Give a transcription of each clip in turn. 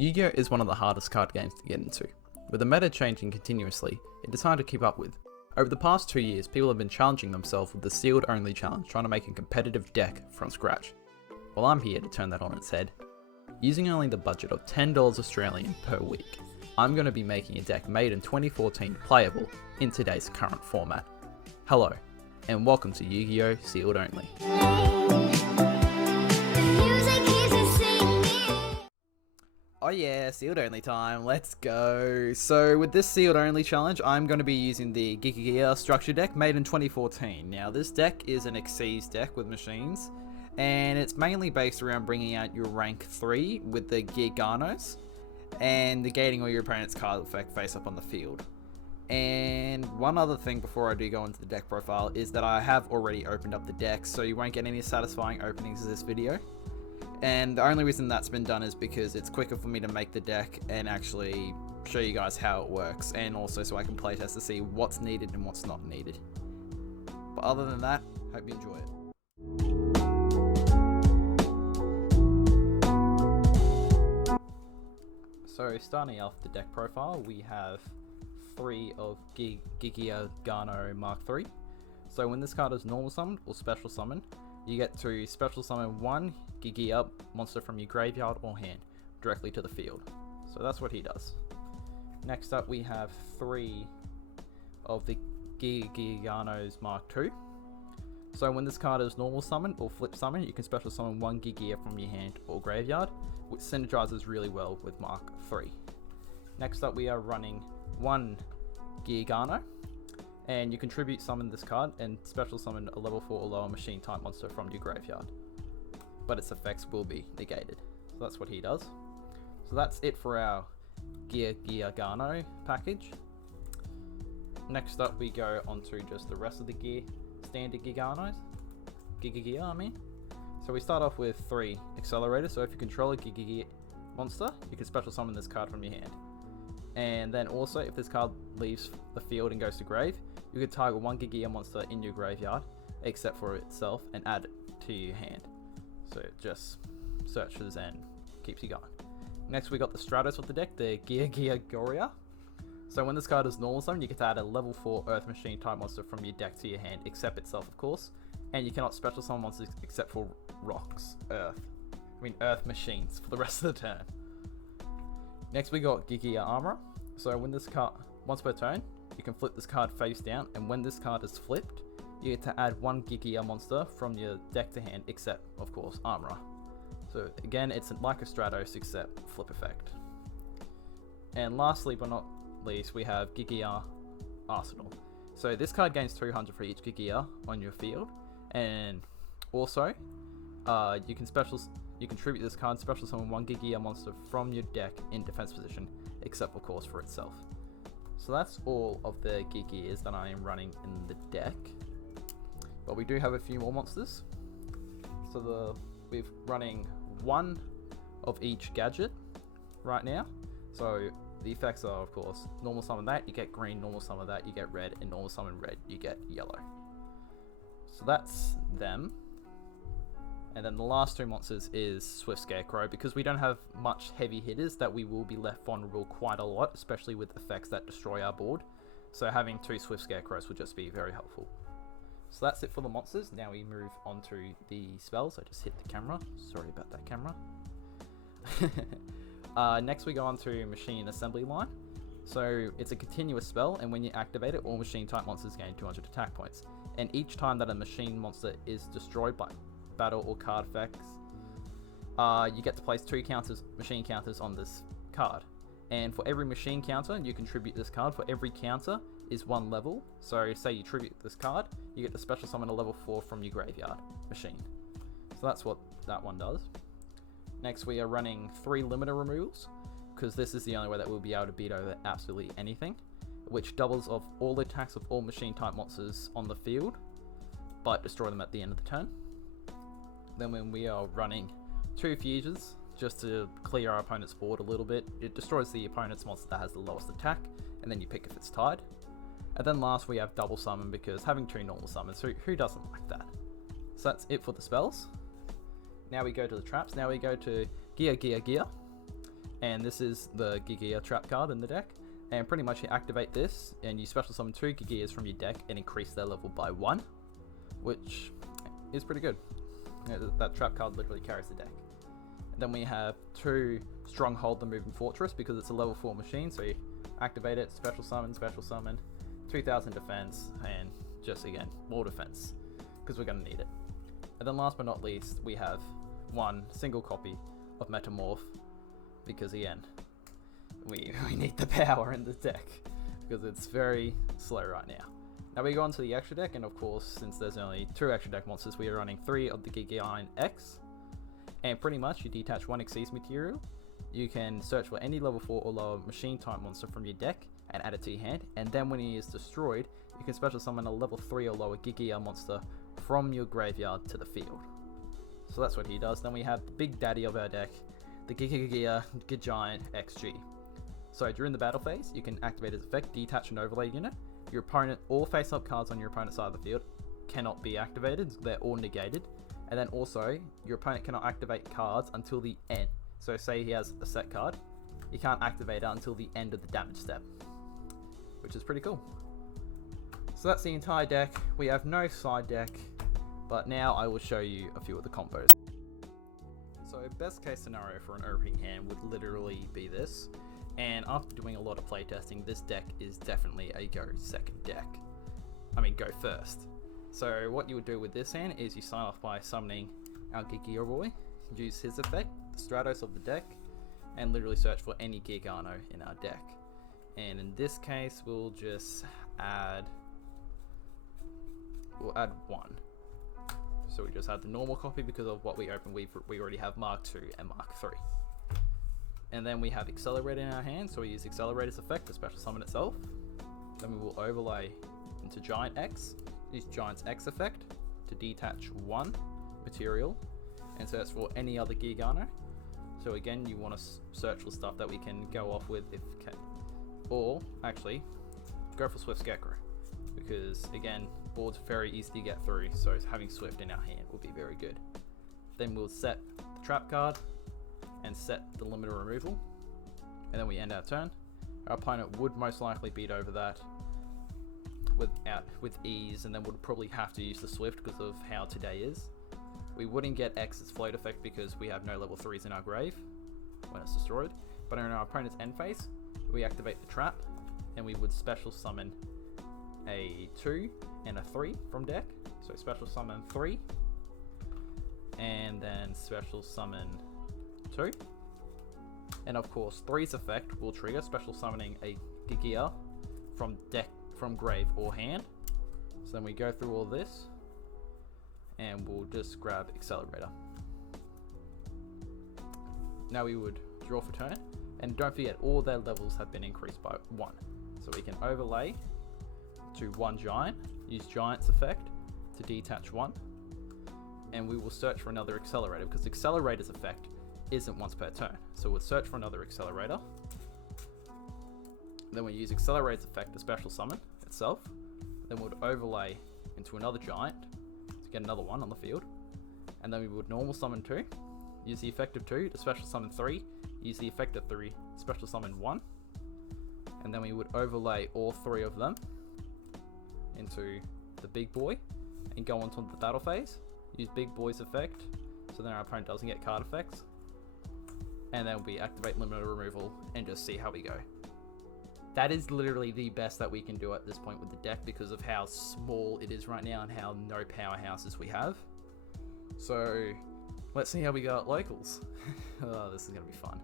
Yu-Gi-Oh is one of the hardest card games to get into. With the meta changing continuously, it is hard to keep up with. Over the past 2 years, people have been challenging themselves with the sealed only challenge, trying to make a competitive deck from scratch. Well, I'm here to turn that on its head. Using only the budget of $10 Australian per week, I'm going to be making a deck made in 2014 playable in today's current format. Hello, and welcome to Yu-Gi-Oh! Sealed Only. Oh yeah, sealed only time, let's go. So with this sealed only challenge, I'm going to be using the Giga structure deck made in 2014. Now this deck is an Xyz deck with machines, and it's mainly based around bringing out your rank 3 with the Giganos, and negating all your opponent's card effect face up on the field. And one other thing before I do go into the deck profile is that I have already opened up the deck, so you won't get any satisfying openings of this video. And the only reason that's been done is because it's quicker for me to make the deck and actually show you guys how it works, and also so I can playtest to see what's needed and what's not needed. But other than that, hope you enjoy it. So starting off the deck profile, we have 3 of Giga Gano Mark III. So when this card is normal summoned or special summoned, you get to special summon 1 Giga monster from your graveyard or hand directly to the field. So that's what he does. Next up we have 3 of the Giganos Mark II. So when this card is normal summoned or flip summoned, you can special summon 1 Giga from your hand or graveyard, which synergizes really well with Mark III. Next up we are running 1 Gigano, and you contribute summon this card and special summon a level 4 or lower machine type monster from your graveyard, but its effects will be negated. So that's what he does. So that's it for our Gano package. Next up we go onto just the rest of the standard Giganos. Giga I mean. So we start off with 3 accelerators, so if you control a Giga monster, you can special summon this card from your hand. And then also, if this card leaves the field and goes to grave, you can target 1 Giga monster in your graveyard, except for itself, and add it to your hand. So it just searches and keeps you going. Next we got the Stratos of the deck, the Giga Goria. So when this card is normal summon, you get to add a level 4 Earth Machine type monster from your deck to your hand, except itself of course. And you cannot special summon monsters except for Earth Machines for the rest of the turn. Next we got Giga Armor. So when this card, once per turn, you can flip this card face down, and when this card is flipped, you get to add 1 Giga monster from your deck to hand, except of course Armor. So again, it's like a Stratos except flip effect. And lastly but not least, we have Giga Arsenal. So this card gains 200 for each Giga on your field, and also you contribute this card, special summon 1 Giga monster from your deck in defense position, except of course for itself. So that's all of the Gigas that I am running in the deck. But we do have a few more monsters. So we're running 1 of each gadget right now. So the effects are of course normal summon that, you get green, normal summon that, you get red, and normal summon red, you get yellow. So that's them. And then the last 2 monsters is Swift Scarecrow, because we don't have much heavy hitters that we will be left vulnerable quite a lot, especially with effects that destroy our board. So having 2 Swift Scarecrows would just be very helpful. So that's it for the monsters. Now we move on to the spells. I just hit the camera. Sorry about that, camera. Next we go on to Machine Assembly Line. So it's a continuous spell, and when you activate it, all machine type monsters gain 200 attack points. And each time that a machine monster is destroyed by battle or card effects, you get to place 2 machine counters on this card. And for every machine counter, you contribute this card. For every counter is 1 level. So say you tribute this card, you get to special summon a level 4 from your graveyard machine. So that's what that one does. Next we are running 3 limiter removals, because this is the only way that we'll be able to beat over absolutely anything, which doubles of all attacks of all machine type monsters on the field, but destroy them at the end of the turn. Then when we are running 2 fuses, just to clear our opponent's board a little bit, it destroys the opponent's monster that has the lowest attack, and then you pick if it's tied. And then last we have double summon, because having 2 normal summons, who doesn't like that? So that's it for the spells. Now we go to the traps. Now we go to Gia. And this is the Gigia trap card in the deck. And pretty much you activate this and you special summon 2 Gigias from your deck and increase their level by 1, which is pretty good. That trap card literally carries the deck. And then we have 2 Stronghold the Moving Fortress because it's a level 4 machine, so you activate it, special summon, 2000 defense, and just again, more defense, because we're going to need it. And then last but not least, we have 1 single copy of Metamorph, because again, we need the power in the deck, because it's very slow right now. Now we go on to the extra deck, and of course, since there's only 2 extra deck monsters, we are running 3 of the Giga X, and pretty much you detach 1 Xyz material. You can search for any level 4 or lower machine type monster from your deck and add it to your hand, and then when he is destroyed, you can special summon a level 3 or lower Giga monster from your graveyard to the field. So that's what he does. Then we have the big daddy of our deck, the Giga Giant XG. So during the battle phase, you can activate his effect, detach an overlay unit. Your opponent, all face-up cards on your opponent's side of the field cannot be activated, they're all negated. And then also, your opponent cannot activate cards until the end. So say he has a set card, you can't activate it until the end of the damage step, which is pretty cool. So that's the entire deck. We have no side deck, but now I will show you a few of the combos. So best case scenario for an opening hand would literally be this. And after doing a lot of playtesting, this deck is definitely a go second deck. Go first. So what you would do with this hand is you start off by summoning our Giga Boy, use his effect, the Stratos of the deck, and literally search for any Gigano in our deck. And in this case, we'll just add, we'll add 1. So we just add the normal copy because of what we opened. We already have Mark 2 and Mark 3. And then we have Accelerator in our hand, so we use Accelerator's effect to special summon itself. Then we will overlay into Giant X, use Giant's X effect to detach 1 material and search for any other Gigano. So again, you want to search for stuff that we can go off with if okay. Or actually, go for Swift Scarecrow, because again, board's very easy to get through, so having Swift in our hand will be very good. Then we'll set the trap card and set the limiter removal, and then we end our turn. Our opponent would most likely beat over that with ease, and then would probably have to use the Swift because of how today is. We wouldn't get X's float effect because we have no level 3s in our grave when it's destroyed, but in our opponent's end phase, we activate the trap, and we would special summon a 2 and a 3 from deck. So special summon 3, and then special summon 2, and of course 3's effect will trigger special summoning a Gigia from deck, from grave or hand. So then we go through all this and we'll just grab Accelerator. Now we would draw for turn, and don't forget all their levels have been increased by 1, so we can overlay to 1 Giant, use Giant's effect to detach 1, and we will search for another Accelerator because Accelerator's effect isn't once per turn. So we'll search for another Accelerator. Then we use Accelerator's effect to special summon itself. Then we'll overlay into another Giant to get another 1 on the field. And then we would normal summon 2, use the effect of 2 to special summon 3, use the effect of 3 to special summon 1. And then we would overlay all 3 of them into the big boy and go on to the battle phase. Use big boy's effect, so then our opponent doesn't get card effects. And then we activate limiter removal and just see how we go. That is literally the best that we can do at this point with the deck because of how small it is right now and how no powerhouses we have. So let's see how we go at locals. Oh, this is going to be fun.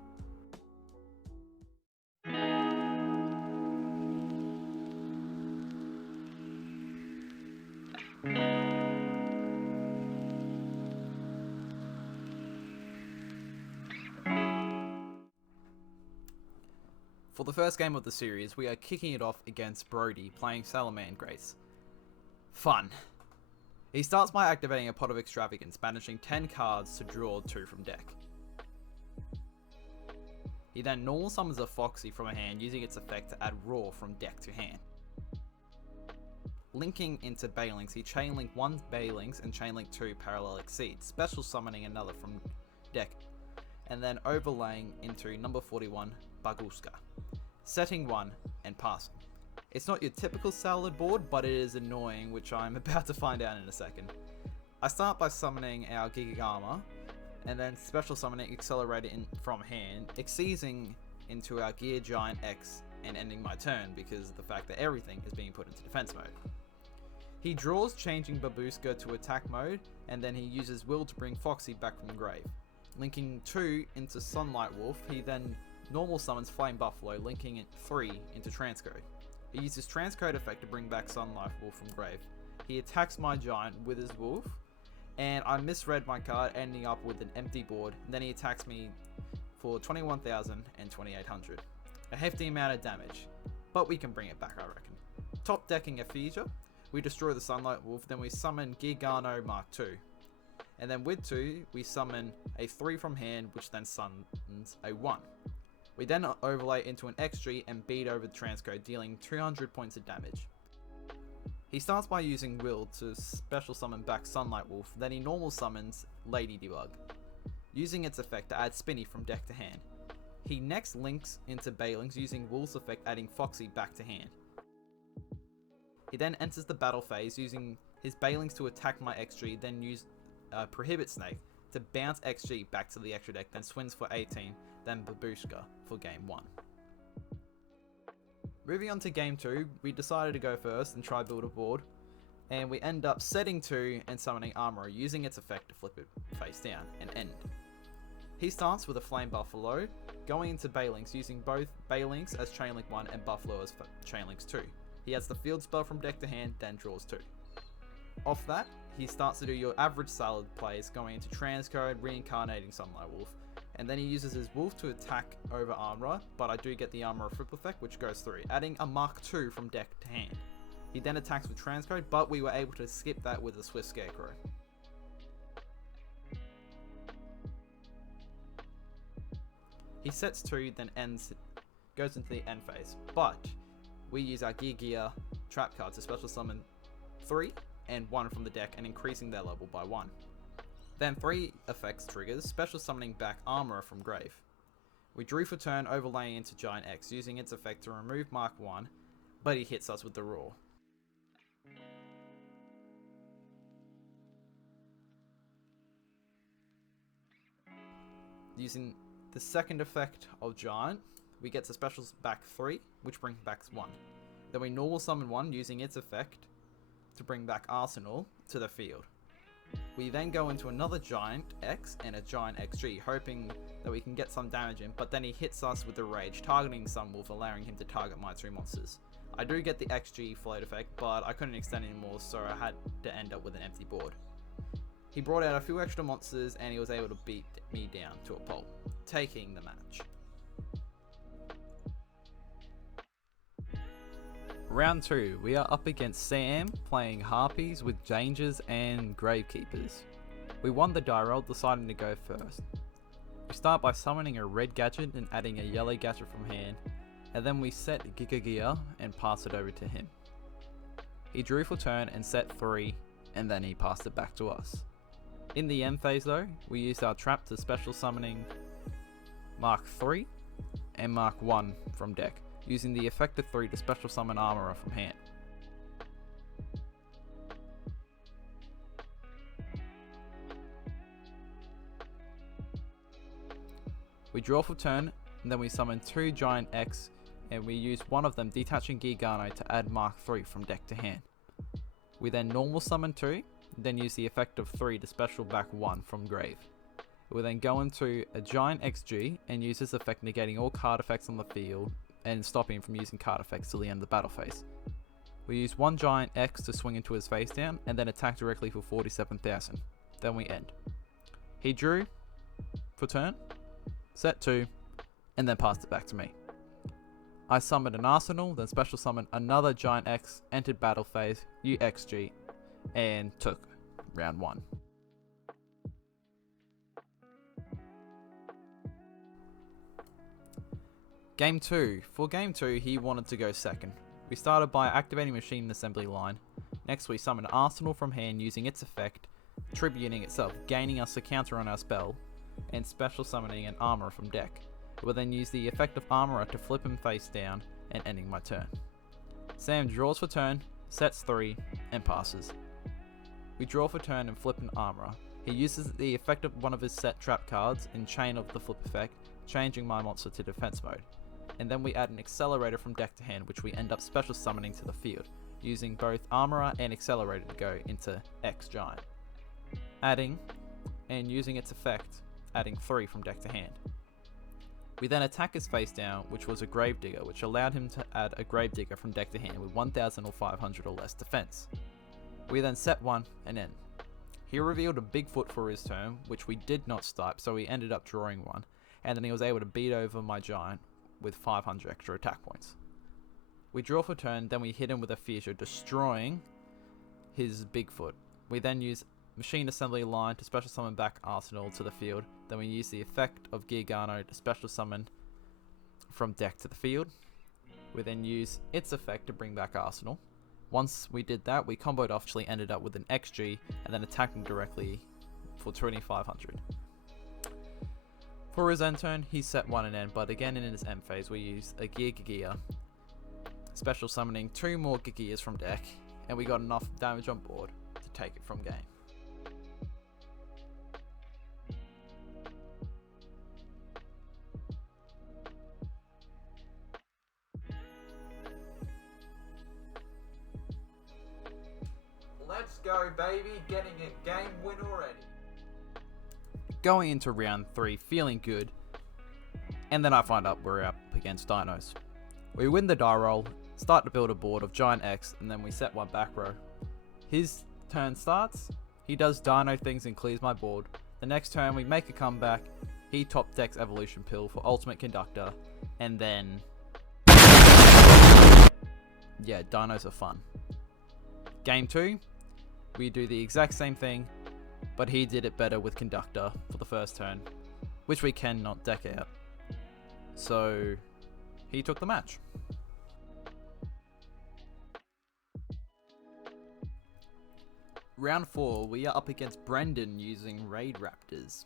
For the first game of the series, we are kicking it off against Brody, playing Salamangrace. Fun. He starts by activating a Pot of Extravagance, banishing 10 cards to draw 2 from deck. He then normal summons a Foxy from a hand, using its effect to add Raw from deck to hand. Linking into Bailings, he chainlink 1 Bailings and chainlink 2 Parallel Exceed, special summoning another from deck. and then overlaying into number 41, Baguska, setting 1 and passing. It's not your typical salad board, but it is annoying, which I'm about to find out in a second. I start by summoning our Gigagama, and then special summoning Accelerator from hand, exceeding into our Gear Giant X and ending my turn because of the fact that everything is being put into defense mode. He draws, changing Babushka to attack mode, and then he uses Will to bring Foxy back from grave. Linking 2 into Sunlight Wolf, he then normal summons Flame Buffalo, linking it 3 into Transcode. He uses Transcode effect to bring back Sunlight Wolf from grave. He attacks my giant with his wolf, and I misread my card, ending up with an empty board. Then he attacks me for 21,000 and 2,800. A hefty amount of damage, but we can bring it back, I reckon. Top decking Ephesia, we destroy the Sunlight Wolf, then we summon Gigano Mark II. And then with 2, we summon a 3 from hand, which then summons a 1. We then overlay into an XG and beat over the transcode, dealing 200 points of damage. He starts by using Will to special summon back Sunlight Wolf, then he normal summons Lady Debug, using its effect to add Spinny from deck to hand. He next links into Bailings, using Will's effect adding Foxy back to hand. He then enters the battle phase, using his Bailings to attack my XG, then use Prohibit Snake to bounce XG back to the extra deck, then swings for 18, then Babushka for game 1. Moving on to game 2, we decided to go first and try build a board, and we end up setting 2 and summoning Armor, using its effect to flip it face down and end. He starts with a Flame Buffalo, going into Bailings, using both Bailings as Chainlink 1 and Buffalo as Chainlinks 2. He has the field spell from deck to hand, then draws 2. Off that, he starts to do your average salad plays, going into Transcode, reincarnating Sunlight Wolf, and then he uses his Wolf to attack over Armor, but I do get the Armor Flip effect, which goes through, adding a Mark II from deck to hand. He then attacks with Transcode, but we were able to skip that with a Swift Scarecrow. He sets 2, then goes into the end phase, but we use our Gear trap card to special summon 3 and 1 from the deck and increasing their level by 1. Then 3 effects triggers, special summoning back Armorer from grave. We drew for turn, overlaying into Giant X, using its effect to remove Mark 1, but he hits us with the Roar. Using the second effect of Giant, we get to specials back 3, which brings back 1. Then we normal summon 1 using its effect to bring back Arsenal to the field. We then go into another Giant X and a Giant XG, hoping that we can get some damage in, but then he hits us with the Rage, targeting Sunwolf, allowing him to target my 2 monsters. I do get the XG float effect, but I couldn't extend anymore, so I had to end up with an empty board. He brought out a few extra monsters and he was able to beat me down to a pulp, taking the match. Round 2, we are up against Sam, playing Harpies with Dangers and Gravekeepers. We won the die roll, deciding to go first. We start by summoning a red gadget and adding a yellow gadget from hand, and then we set Gigagear and pass it over to him. He drew for turn and set 3, and then he passed it back to us. In the end phase though, we used our trap to special summoning Mark 3 and Mark 1 from deck, using the effect of 3 to special summon Armorer from hand. We draw for turn, and then we summon 2 Giant X, and we use one of them, detaching Gigano, to add Mark 3 from deck to hand. We then normal summon 2, then use the effect of 3 to special back 1 from grave. We then go into a Giant XG and use this effect, negating all card effects on the field and stopping him from using card effects till the end of the battle phase. We use 1 Giant X to swing into his face down and then attack directly for 47,000. Then we end. He drew for turn, set 2, and then passed it back to me. I summoned an Arsenal, then special summoned another Giant X, entered battle phase, UXG, and took round 1. Game 2. For game 2, he wanted to go second. We started by activating machine assembly line. Next we summoned Arsenal from hand using its effect, tributing itself, gaining us a counter on our spell. and special summoning an Armourer from deck. I will then use the effect of Armourer to flip him face down and ending my turn. Sam draws for turn, sets 3, and passes. We draw for turn and flip an Armourer. He uses the effect of one of his set trap cards in Chain of the Flip effect, changing my monster to defense mode. And then we add an Accelerator from deck to hand, which we end up special summoning to the field, using both Armourer and Accelerator to go into X Giant. Adding, and using its effect, adding 3 from deck to hand. We then attack his face down, which was a Gravedigger, which allowed him to add a Gravedigger from deck to hand with 1000 or 500 or less defense. We then set 1 and end. He revealed a Bigfoot for his turn, which we did not stipe, so he ended up drawing 1, and then he was able to beat over my Giant with 500 extra attack points. We draw for turn, then we hit him with a Fissure, destroying his Bigfoot. We then use Machine Assembly Line to special summon back Arsenal to the field. Then we use the effect of Gargano to special summon from deck to the field. We then use its effect to bring back Arsenal. Once we did that, we comboed off, actually ended up with an XG and then attacking directly for 2500. For his end turn, he set 1 and end, but again in his end phase we use a Giga, special summoning 2 more Gigas from deck, and we got enough damage on board to take it from game. Let's go, baby, getting a game win already. Going into round 3, feeling good, and then I find out we're up against Dinos. We win the die roll, start to build a board of Giant X, and then we set 1 back row. His turn starts, he does Dino things and clears my board. The next turn we make a comeback, he top decks Evolution Pill for Ultimate Conductor, and then... yeah, Dinos are fun. Game 2, we do the exact same thing, but he did it better with Conductor for the first turn, which we cannot deck out. So he took the match. Round 4, we are up against Brendan using Raid Raptors.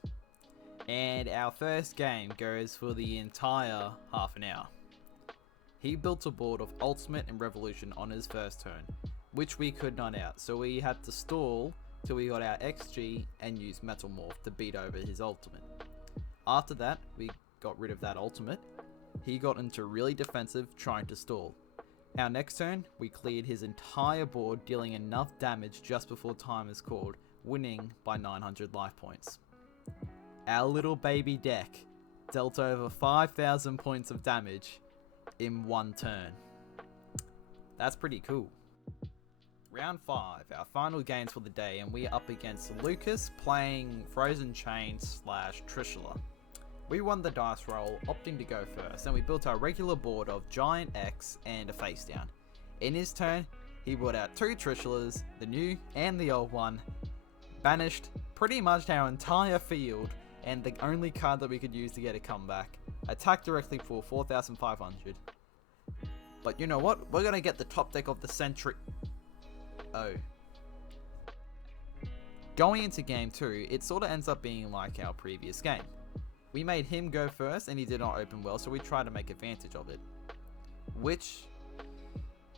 And our first game goes for the entire half an hour. He built a board of Ultimate and Revolution on his first turn, which we could not out, so we had to stall till we got our XG and use Metal Morph to beat over his ultimate. After that, we got rid of that ultimate. He got into really defensive, trying to stall. Our next turn, we cleared his entire board, dealing enough damage just before time is called, winning by 900 life points. Our little baby deck dealt over 5,000 points of damage in 1 turn. That's pretty cool. Round 5, our final games for the day, and we are up against Lucas playing Frozen Chain / Trishula. We won the dice roll, opting to go first, and we built our regular board of Giant X and a face down. In his turn, he brought out 2 Trishulas, the new and the old one, banished pretty much our entire field, and the only card that we could use to get a comeback, attacked directly for 4,500. But you know what? We're gonna get the top deck of the century. Oh. Going into game 2, it sort of ends up being like our previous game. We made him go first and he did not open well, so we tried to make advantage of it. Which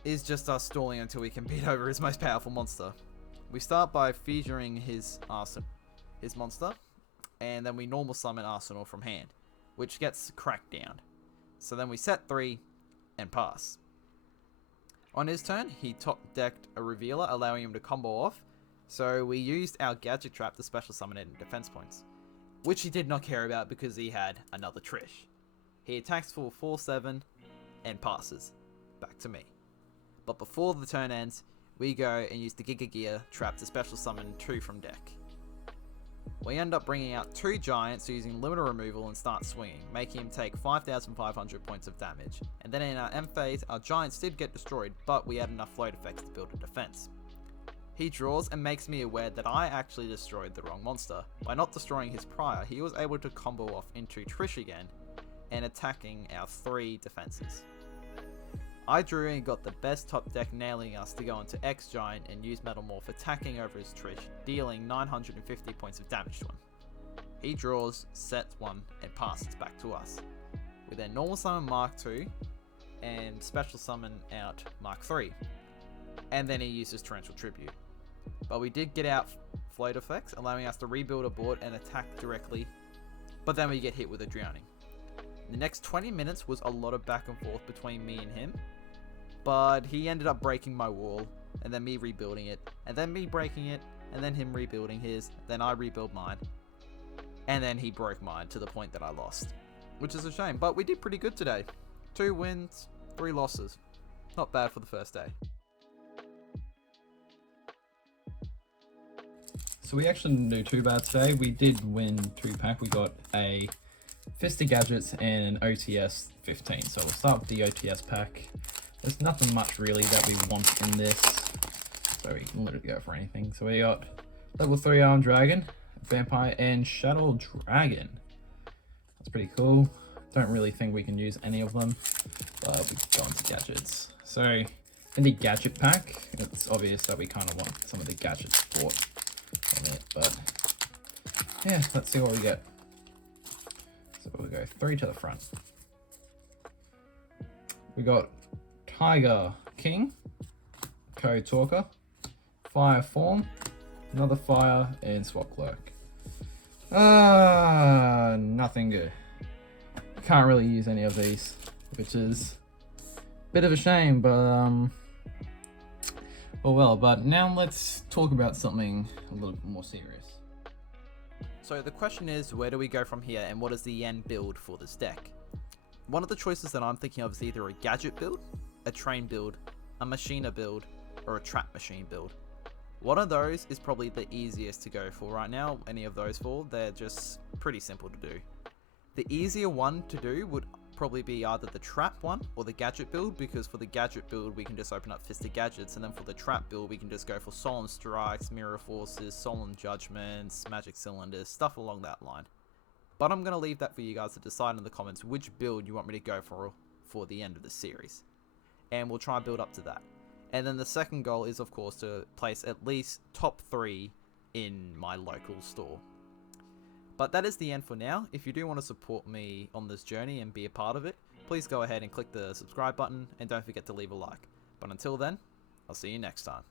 is just us stalling until we can beat over his most powerful monster. We start by fissuring his monster, and then we normal summon Arsenal from hand, which gets cracked down. So then we set 3 and pass. On his turn, he top decked a Revealer, allowing him to combo off, so we used our Gadget Trap to special summon it in defense points, which he did not care about because he had another Trish. He attacks for 4-7 and passes. Back to me. But before the turn ends, we go and use the Giga Gear Trap to special summon 2 from deck. We end up bringing out 2 Giants using Limiter Removal and start swinging, making him take 5,500 points of damage. And then in our end phase, our Giants did get destroyed, but we had enough float effects to build a defense. He draws and makes me aware that I actually destroyed the wrong monster. By not destroying his prior, he was able to combo off into Trish again and attacking our 3 defenses. I drew and got the best top deck, nailing us to go into X Giant and use Metal Morph attacking over his Trish, dealing 950 points of damage to him. He draws, sets 1, and passes back to us. We then normal summon Mark 2 and special summon out Mark 3. And then he uses Torrential Tribute. But we did get out float effects, allowing us to rebuild a board and attack directly, but then we get hit with a drowning. The next 20 minutes was a lot of back and forth between me and him, but he ended up breaking my wall, and then me rebuilding it, and then me breaking it, and then him rebuilding his, then I rebuild mine, and then he broke mine to the point that I lost, which is a shame, but we did pretty good today. 2 wins, 3 losses. Not bad for the first day. So we actually didn't do too bad today. We did win 2-pack. We got a Fist of Gadgets and an OTS 15. So we'll start with the OTS pack. There's nothing much really that we want in this, so we can literally go for anything. So we got level 3 Armed Dragon, Vampire, and Shadow Dragon. That's pretty cool. Don't really think we can use any of them, but we go into gadgets. So in the gadget pack, it's obvious that we kind of want some of the gadget support on it, but yeah, let's see what we get. So we'll go 3 to the front. We got Tiger King, Code Talker, Fire Form, another Fire, and Swap Clerk. Nothing good. Can't really use any of these, which is a bit of a shame, but oh well. But now let's talk about something a little bit more serious. So the question is, where do we go from here, and what is the end build for this deck? One of the choices that I'm thinking of is either a gadget build, a train build, a machiner build, or a trap machine build. One of those is probably the easiest to go for right now. Any of those 4, they're just pretty simple to do. The easier one to do would probably be either the trap one or the gadget build, because for the gadget build we can just open up Fist of Gadgets, and then for the trap build we can just go for Solemn Strikes, Mirror Forces, Solemn Judgments, Magic Cylinders, stuff along that line. But I'm going to leave that for you guys to decide in the comments which build you want me to go for the end of the series. And we'll try and build up to that. And then the second goal is, of course, to place at least top 3 in my local store. But that is the end for now. If you do want to support me on this journey and be a part of it, please go ahead and click the subscribe button, and don't forget to leave a like. But until then, I'll see you next time.